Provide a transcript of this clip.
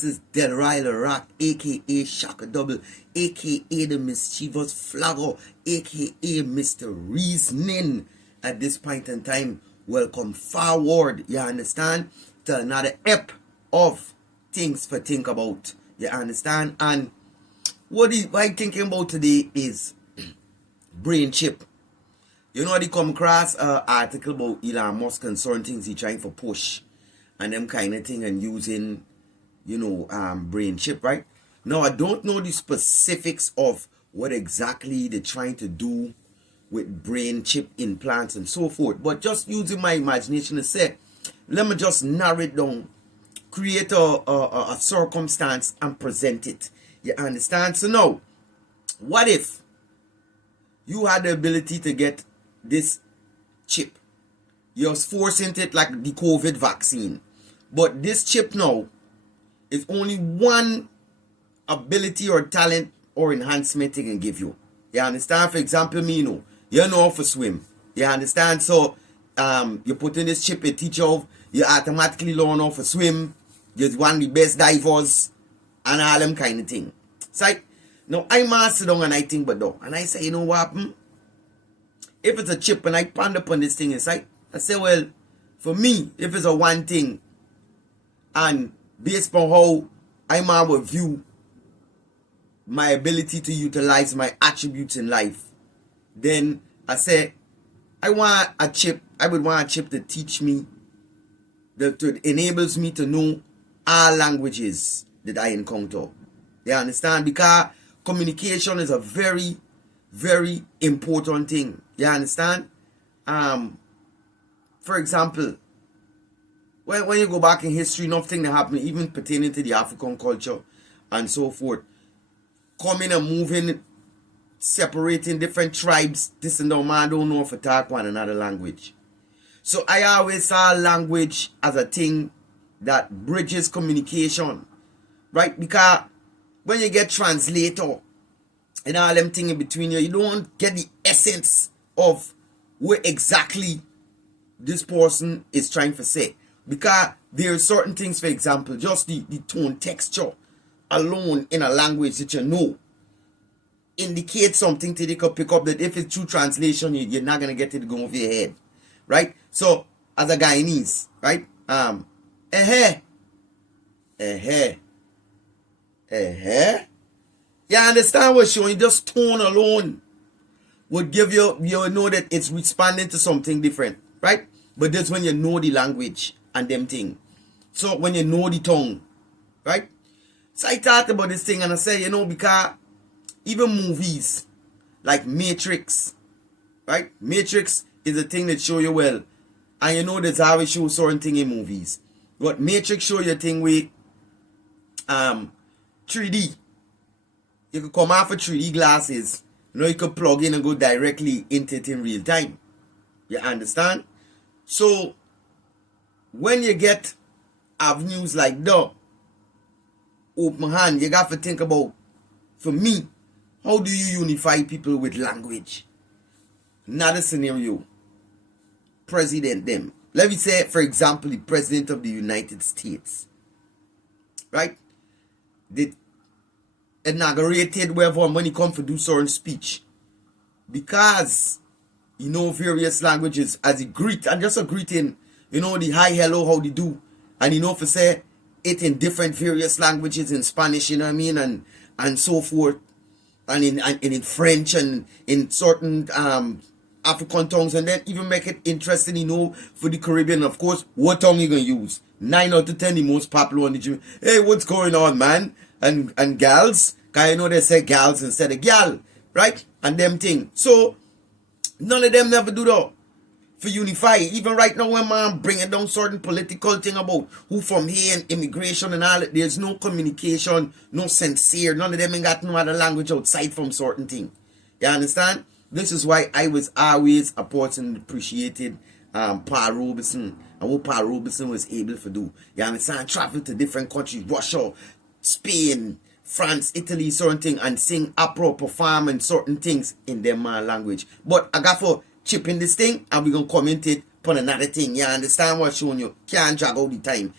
This is Delrila Rock, aka Shaka Double, aka the Mischievous Flagger, aka Mr. Reasoning. At this point in time, welcome forward, you understand, to another ep of Things for Think About, you understand. And what I'm thinking about today is brain chip. You know, they come across an article about Elon Musk and certain things he trying for push and them kind of thing, and using, you know, brain chip, right? Now, I don't know the specifics of what exactly they're trying to do with brain chip implants and so forth, but just using my imagination to say, let me just narrow it down, create a circumstance and present it. You understand? So now, what if you had the ability to get this chip? You're forcing it like the COVID vaccine, but this chip now is only one ability or talent or enhancement it can give you. You understand? For example, me, you know how to swim. You understand? So you put in this chip, it teach you, you automatically learn how to swim. You're one of the best divers and all them kind of thing. So now I master down and I think but though, and I say, you know what? If it's a chip and I ponder upon this thing inside, I say, well, for me, if it's a one thing, and based on how I will view my ability to utilize my attributes in life, then I say, I want a chip. I would want a chip to teach me, that enables me to know all languages that I encounter. You understand? Because communication is a very, very important thing. You understand? For example, when you go back in history, nothing that happened, even pertaining to the African culture and so forth, coming and moving, separating different tribes, this and that, man don't know if to talk one another language. So I always saw language as a thing that bridges communication, right? Because when you get translator and all them things in between you don't get the essence of what exactly this person is trying to say. Because there are certain things, for example, just the tone texture alone in a language that you know indicates something to they could pick up, that if it's true translation, you're not going to get it to go over your head, right? So, as a Guyanese, right? You understand what's showing? Just tone alone would give you know that it's responding to something different, right? But that's when you know the language and them thing. So when you know the tongue, right? So I thought about this thing and I say, because even movies like Matrix, right? Matrix is a thing that show you well. And there's always show certain thing in movies. But Matrix show you a thing with 3D. You could come off of 3D glasses. You could plug in and go directly into it in real time. You understand? So, when you get avenues like that, open hand, you got to think about, for me, how do you unify people with language? Another scenario. President them. Let me say, for example, the President of the United States. Right? They inaugurated wherever when he come to do certain speech. Because various languages as a greet, and just a greeting, the hi, hello, how they do, and for say it in different various languages, in Spanish, and so forth, and in French, and in certain African tongues, and then even make it interesting, for the Caribbean, of course, what tongue you gonna use? 9 out of 10, the most popular one. Hey, what's going on, man? And gals, cause they say gals instead of gal, right? And them thing. So none of them never do that for unify. Even right now when man bringing down certain political thing about who from here and immigration and all that, there's no communication, no sincere. None of them ain't got no other language outside from certain thing. You understand? This is why I was always a person appreciated Paul Robeson and what Paul Robeson was able to do. You understand? Travel to different countries, Russia, Spain, France, Italy, certain thing, and sing opera, perform and certain things in their language. But I got for chip in this thing and we're gonna comment it upon another thing. You understand what I'm showing you? Can't drag out the time.